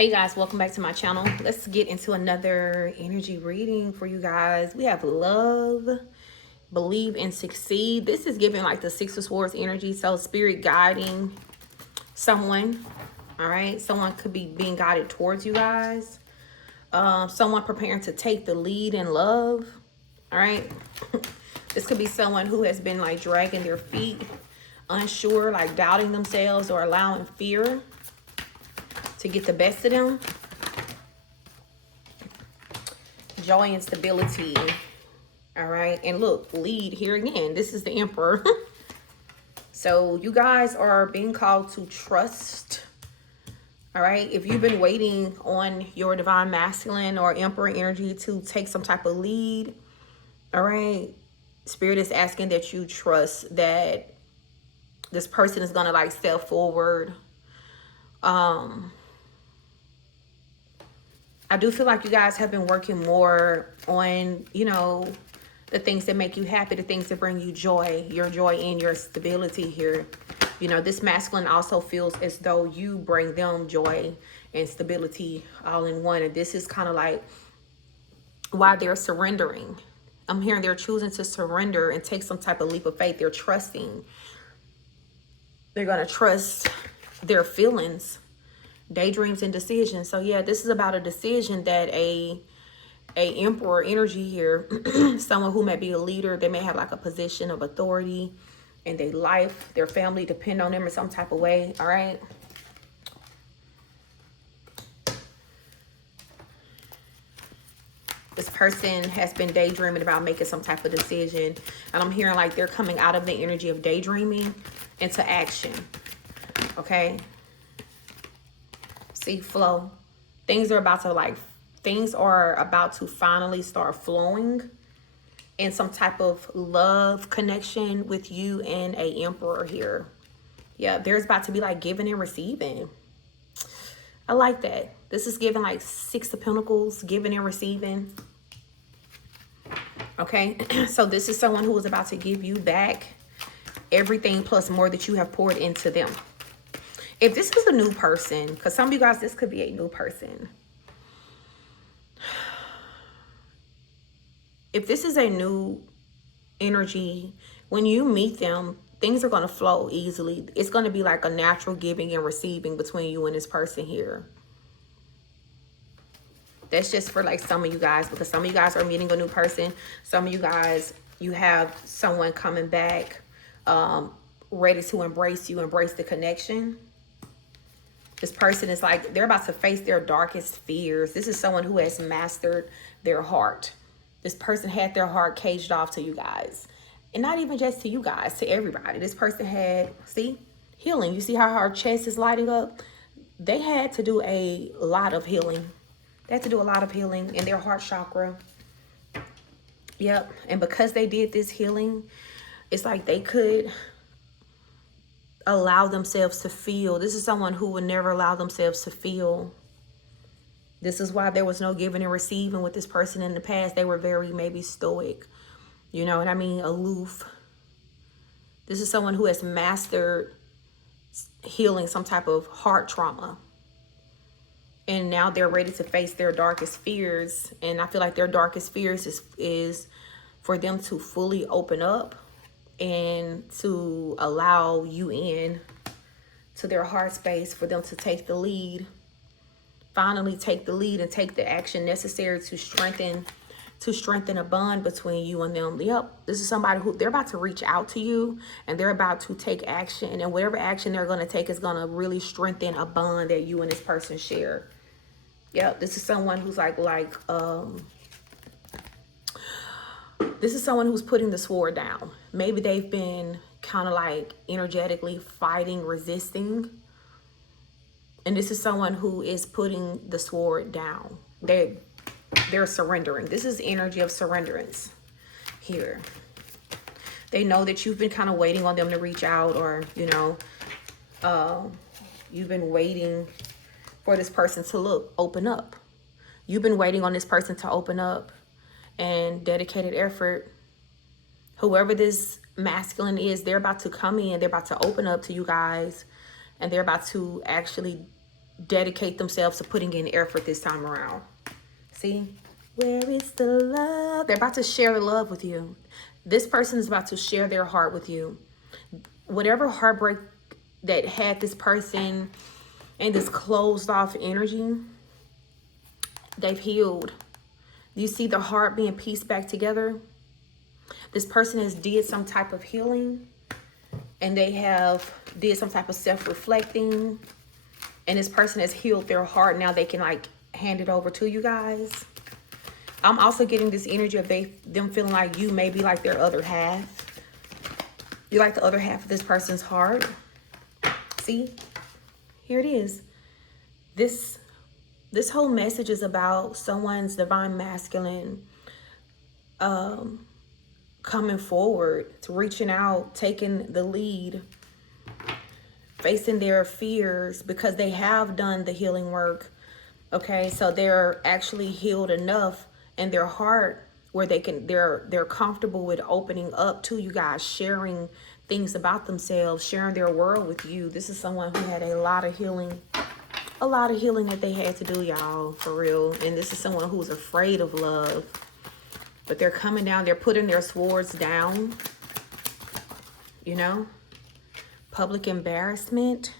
Hey guys, welcome back to my channel. Let's get into another energy reading for you guys. We have love, believe, and succeed. This is giving like the Six of Swords energy. So spirit guiding someone. All right. Someone could be being guided towards you guys. Someone preparing to take the lead in love. All right. This could be someone who has been like dragging their feet, unsure, like doubting themselves or allowing fear to get the best of them. Joy and stability. All right. And look, lead here again. This is the Emperor. So you guys are being called to trust. All right. If you've been waiting on your divine masculine or Emperor energy to take some type of lead, all right, Spirit is asking that you trust that this person is going to like step forward. I do feel like you guys have been working more on, you know, the things that make you happy, the things that bring you joy, your joy and your stability here. You know, this masculine also feels as though you bring them joy and stability all in one. And this is kind of like why they're surrendering. I'm hearing they're choosing to surrender and take some type of leap of faith. They're trusting. They're going to trust their feelings, daydreams, and decisions. So yeah, this is about a decision that a Emperor energy here, someone who may be a leader, they may have like a position of authority in their life, their family depend on them in some type of way. All right. This person has been daydreaming about making some type of decision, and I'm hearing like they're coming out of the energy of daydreaming into action. Okay. See, flow. Things are about to finally start flowing in some type of love connection with you and a Emperor here. Yeah, there's about to be like giving and receiving. I like that. This is giving like Six of Pentacles, giving and receiving. Okay, so this is someone who is about to give you back everything plus more that you have poured into them. If this is a new person, because some of you guys, this could be a new person. If this is a new energy, when you meet them, things are going to flow easily. It's going to be like a natural giving and receiving between you and this person here. That's just for like some of you guys, because some of you guys are meeting a new person. Some of you guys, you have someone coming back, ready to embrace you, embrace the connection. This person is like, they're about to face their darkest fears. This is someone who has mastered their heart. This person had their heart caged off to you guys. And not even just to you guys, to everybody. This person had, see, healing. You see how her chest is lighting up? They had to do a lot of healing. They had to do a lot of healing in their heart chakra. Yep. And because they did this healing, it's like they could allow themselves to feel. This is someone who would never allow themselves to feel. This is why there was no giving and receiving with this person in the past. They were very maybe stoic, you know what I mean, aloof. This is someone who has mastered healing some type of heart trauma, and now they're ready to face their darkest fears. And I feel like their darkest fears is for them to fully open up and to allow you in to their heart space, for them to take the lead, finally take the lead and take the action necessary to strengthen a bond between you and them. Yep, this is somebody who, they're about to reach out to you and they're about to take action, and whatever action they're going to take is going to really strengthen a bond that you and this person share. Yep, this is someone who's this is someone who's putting the sword down. Maybe they've been kind of like energetically fighting, resisting. And this is someone who is putting the sword down. They're surrendering. This is energy of surrenderance here. They know that you've been kind of waiting on them to reach out, or, you know, you've been waiting for this person to open up. You've been waiting on this person to open up, and dedicated effort. Whoever this masculine is, they're about to come in, they're about to open up to you guys, and they're about to actually dedicate themselves to putting in effort this time around. See? Where is the love? They're about to share love with you. This person is about to share their heart with you. Whatever heartbreak that had this person and this closed off energy, they've healed. You see the heart being pieced back together? This person has did some type of healing, and they have did some type of self-reflecting, and this person has healed their heart. Now they can like hand it over to you guys. I'm also getting this energy of them feeling like you may be like their other half. You're like the other half of this person's heart. See? Here it is. This whole message is about someone's divine masculine coming forward, to reaching out, taking the lead, facing their fears, because they have done the healing work. Okay, so they're actually healed enough in their heart where they're comfortable with opening up to you guys, sharing things about themselves, sharing their world with you. This is someone who had a lot of healing that they had to do, y'all, for real. And this is someone who's afraid of love. But they're coming down, they're putting their swords down, you know? Public embarrassment.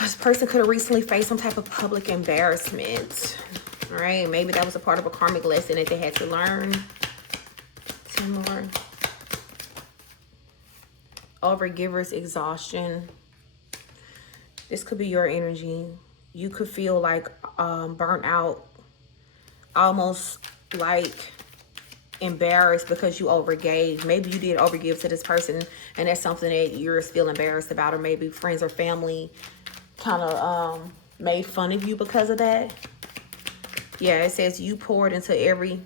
This person could have recently faced some type of public embarrassment. All right, maybe that was a part of a karmic lesson that they had to learn. 10 more. Overgiver's exhaustion. This could be your energy. You could feel like burnt out, almost like embarrassed because you overgave. Maybe you did overgive to this person, and that's something that you're still embarrassed about, or maybe friends or family kind of made fun of you because of that. Yeah, it says you poured into everyone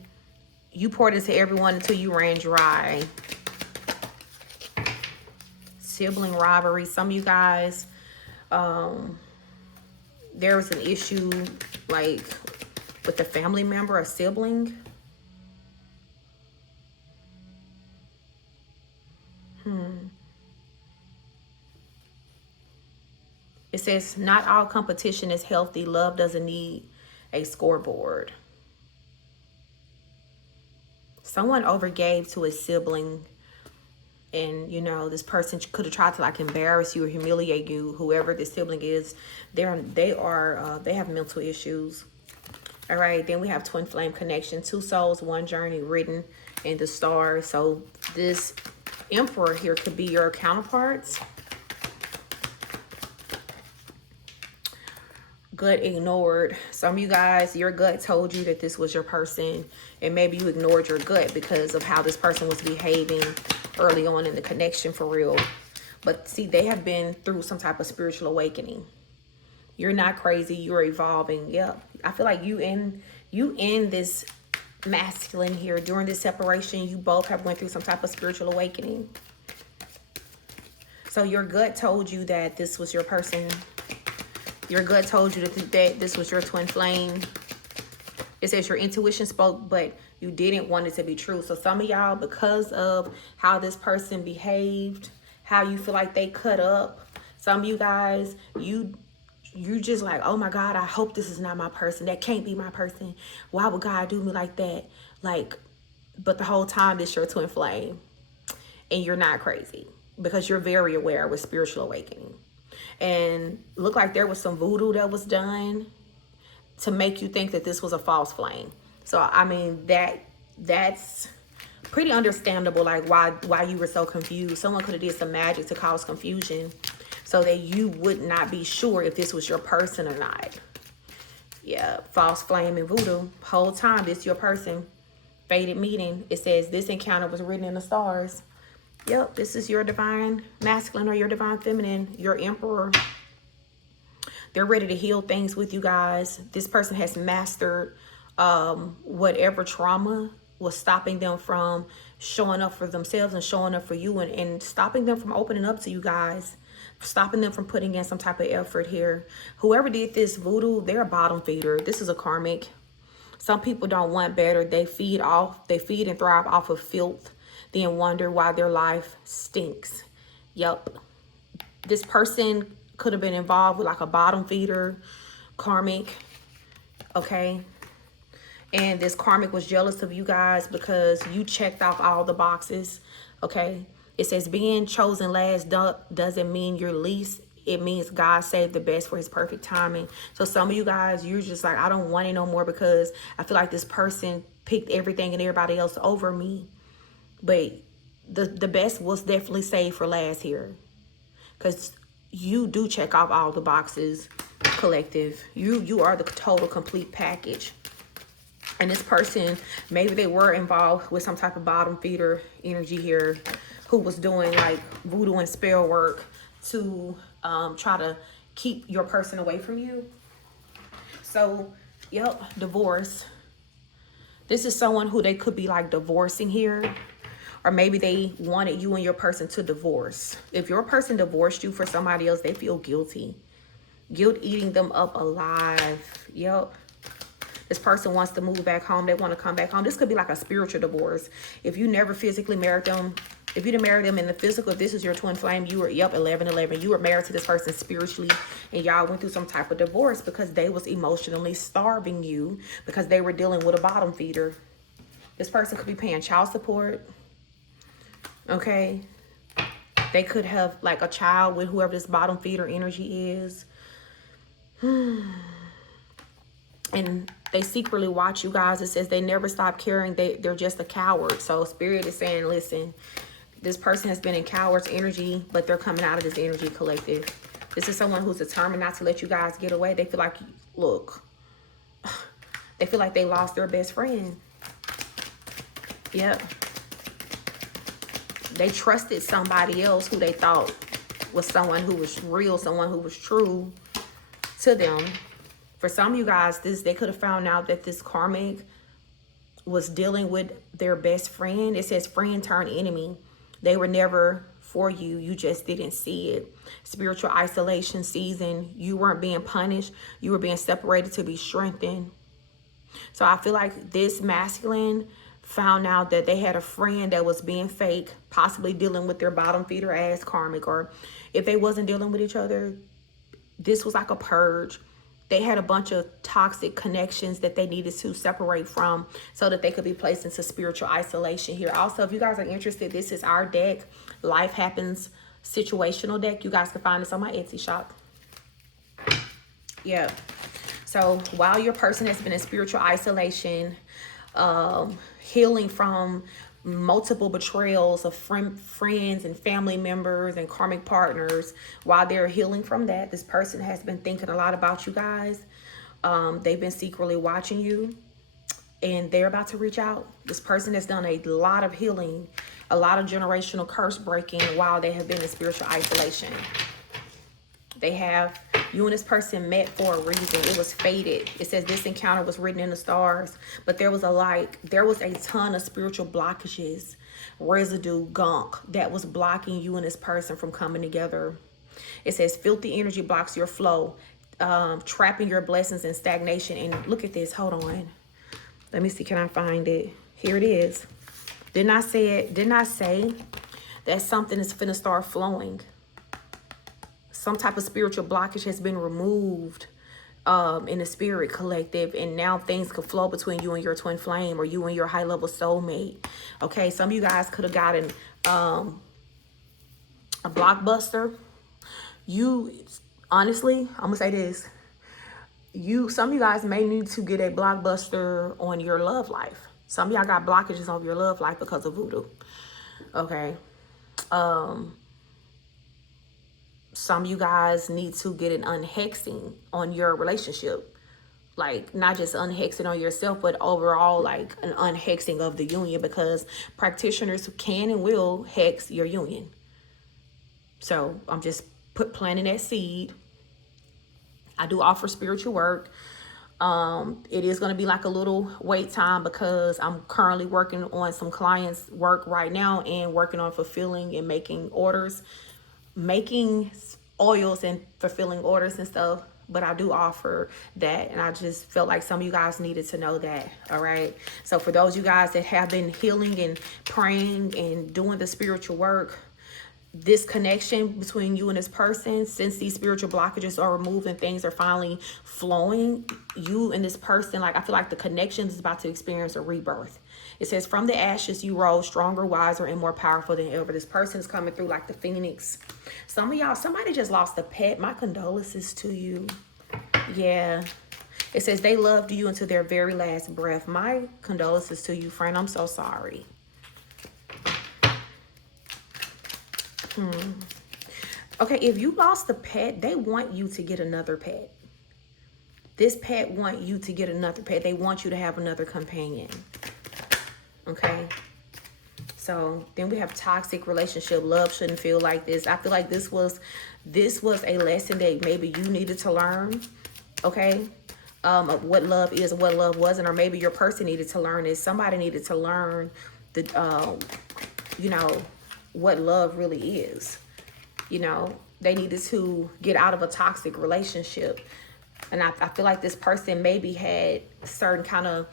until you ran dry. Sibling rivalry. Some of you guys, there was an issue like with a family member, a sibling. It says, not all competition is healthy. Love doesn't need a scoreboard. Someone overgave to a sibling, and you know, this person could have tried to like embarrass you or humiliate you. Whoever this sibling is, they have mental issues. All right, then we have twin flame connection, 2 souls, 1 journey, written in the stars. So this emperor here could be your counterparts. Gut ignored. Some of you guys, your gut told you that this was your person, and maybe you ignored your gut because of how this person was behaving early on in the connection, for real. But see, they have been through some type of spiritual awakening. You're not crazy, you're evolving. Yep, I feel like you and this masculine here during this separation, you both have went through some type of spiritual awakening. So your gut told you that this was your person. Your gut told you that this was your twin flame. It says your intuition spoke, but you didn't want it to be true. So some of y'all, because of how this person behaved, how you feel like they cut up, some of you guys, you just like, oh my God, I hope this is not my person. That can't be my person. Why would God do me like that? Like, but the whole time this your twin flame, and you're not crazy because you're very aware with spiritual awakening. And look like there was some voodoo that was done to make you think that this was a false flame. So I mean, that's pretty understandable, like why you were so confused. Someone could have did some magic to cause confusion so that you would not be sure if this was your person or not. Yeah, false flame and voodoo. Whole time this your person. Fated meeting. It says this encounter was written in the stars. Yep, this is your divine masculine or your divine feminine, your emperor. They're ready to heal things with you guys. This person has mastered whatever trauma was stopping them from showing up for themselves and showing up for you, and stopping them from opening up to you guys, stopping them from putting in some type of effort here. Whoever did this voodoo, they're a bottom feeder. This is a karmic. Some people don't want better. They feed and thrive off of filth, then wonder why their life stinks. Yep. This person could have been involved with like a bottom feeder, karmic, okay? And this karmic was jealous of you guys because you checked off all the boxes, okay? It says being chosen last doesn't mean you're least. It means God saved the best for his perfect timing. So some of you guys, you're just like, I don't want it no more because I feel like this person picked everything and everybody else over me. But the best was definitely saved for last here. Because you do check off all the boxes, collective. You are the total complete package. And this person, maybe they were involved with some type of bottom feeder energy here who was doing like voodoo and spell work to try to keep your person away from you. So, yep, divorce. This is someone who they could be like divorcing here. Or maybe they wanted you and your person to divorce. If your person divorced you for somebody else, they feel guilty. Guilt eating them up alive. Yep. This person wants to move back home. They want to come back home. This could be like a spiritual divorce. If you never physically married them, if you didn't marry them in the physical, if this is your twin flame, you were, yep, 11-11. You were married to this person spiritually, and y'all went through some type of divorce because they was emotionally starving you because they were dealing with a bottom feeder. This person could be paying child support. Okay. They could have like a child with whoever this bottom feeder energy is. And they secretly watch you guys. It says they never stop caring. They're just a coward. So Spirit is saying, listen, this person has been in coward's energy, but they're coming out of this energy, collective. This is someone who's determined not to let you guys get away. They feel like, look, they feel like they lost their best friend. Yep. They trusted somebody else who they thought was someone who was real, someone who was true to them. For some of you guys, they could have found out that this karmic was dealing with their best friend. It says friend turned enemy. They were never for you. You just didn't see it. Spiritual isolation season. You weren't being punished. You were being separated to be strengthened. So I feel like this masculine found out that they had a friend that was being fake, possibly dealing with their bottom feeder ass karmic. Or if they wasn't dealing with each other, this was like a purge. They had a bunch of toxic connections that they needed to separate from so that they could be placed into spiritual isolation here. Also, if you guys are interested, this is our deck, Life Happens Situational deck. You guys can find this on my Etsy shop. Yeah. So while your person has been in spiritual isolation, healing from multiple betrayals of friends and family members and karmic partners, while they're healing from that, this person has been thinking a lot about you guys. They've been secretly watching you, and they're about to reach out. This person has done a lot of healing, a lot of generational curse breaking while they have been in spiritual isolation. You and this person met for a reason. It was fated. It says this encounter was written in the stars, but there was a ton of spiritual blockages, residue, gunk that was blocking you and this person from coming together. It says filthy energy blocks your flow, trapping your blessings in stagnation. And look at this. Hold on. Let me see. Can I find it? Here it is. Didn't I say that something is finna start flowing? Some type of spiritual blockage has been removed in the spirit collective, and now things could flow between you and your twin flame, or you and your high level soulmate. Okay, some of you guys could have gotten a blockbuster. Honestly, I'm gonna say this. Some of you guys may need to get a blockbuster on your love life. Some of y'all got blockages on your love life because of voodoo. Okay. Some of you guys need to get an unhexing on your relationship. Like, not just unhexing on yourself, but overall, like, an unhexing of the union, because practitioners can and will hex your union. So, I'm just planting that seed. I do offer spiritual work. It is going to be like a little wait time because I'm currently working on some clients' work right now and working on fulfilling and making orders. Making oils and fulfilling orders and stuff, but I do offer that, and I just felt like some of you guys needed to know that. All right, so for those of you guys that have been healing and praying and doing the spiritual work, this connection between you and this person, since these spiritual blockages are removed and things are finally flowing, you and this person, like, I feel like the connection is about to experience a rebirth. It says, from the ashes you rose stronger, wiser, and more powerful than ever. This person is coming through like the phoenix. Some of y'all, somebody just lost a pet. My condolences to you. Yeah. It says they loved you until their very last breath. My condolences to you, friend. I'm so sorry. Okay, if you lost a pet, they want you to get another pet. This pet want you to get another pet. They want you to have another companion. Okay. So then we have toxic relationship. Love shouldn't feel like this. I feel like this was a lesson that maybe you needed to learn. Okay. Of what love is and what love wasn't, or maybe your person needed to learn it. Somebody needed to learn the, you know, what love really is. You know, they needed to get out of a toxic relationship. And I feel like this person maybe had certain kind of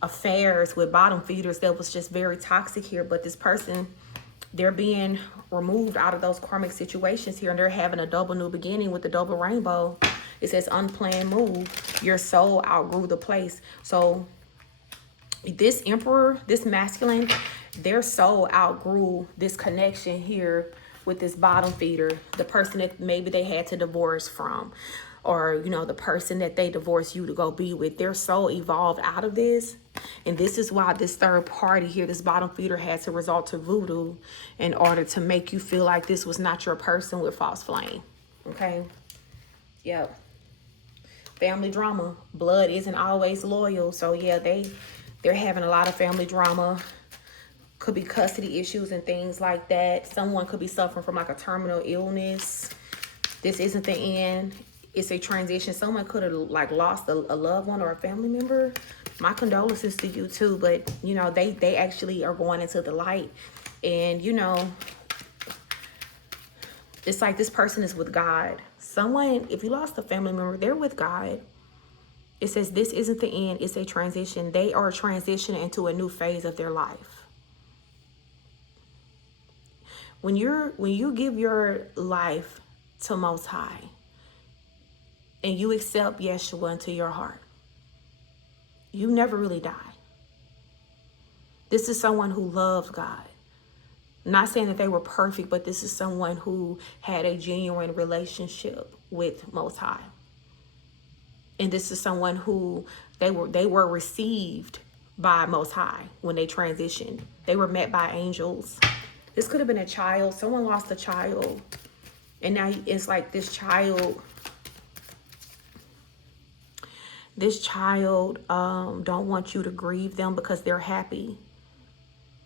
affairs with bottom feeders that was just very toxic here. But this person, they're being removed out of those karmic situations here, and they're having a double new beginning with the double rainbow. It says unplanned move. Your soul outgrew the place. So this emperor, this masculine, their soul outgrew this connection here with this bottom feeder, the person that maybe they had to divorce from, or, you know, the person that they divorced you to go be with. Their soul evolved out of this. And this is why this third party here, this bottom feeder, had to resort to voodoo in order to make you feel like this was not your person with false flame. Okay. Yep. Family drama. Blood isn't always loyal. So yeah, they're having a lot of family drama. Could be custody issues and things like that. Someone could be suffering from like a terminal illness. This isn't the end. It's a transition. Someone could have like lost a loved one or a family member. My condolences to you too. But you know, they actually are going into the light. And you know, it's like this person is with God. Someone, if you lost a family member, they're with God. It says this isn't the end. It's a transition. They are transitioning into a new phase of their life. When you give your life to Most High and you accept Yeshua into your heart, you never really die. This is someone who loved God. Not saying that they were perfect, but this is someone who had a genuine relationship with Most High. And this is someone who they were received by Most High when they transitioned. They were met by angels. This could have been a child. Someone lost a child. And now it's like this child don't want you to grieve them because they're happy.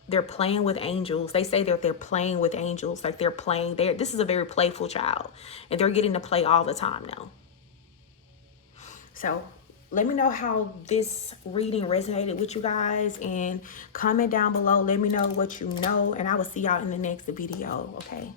They're playing with angels. They say that they're playing with angels. Like they're playing. This is a very playful child. And they're getting to play all the time now. So let me know how this reading resonated with you guys. And comment down below. Let me know what you know. And I will see y'all in the next video. Okay.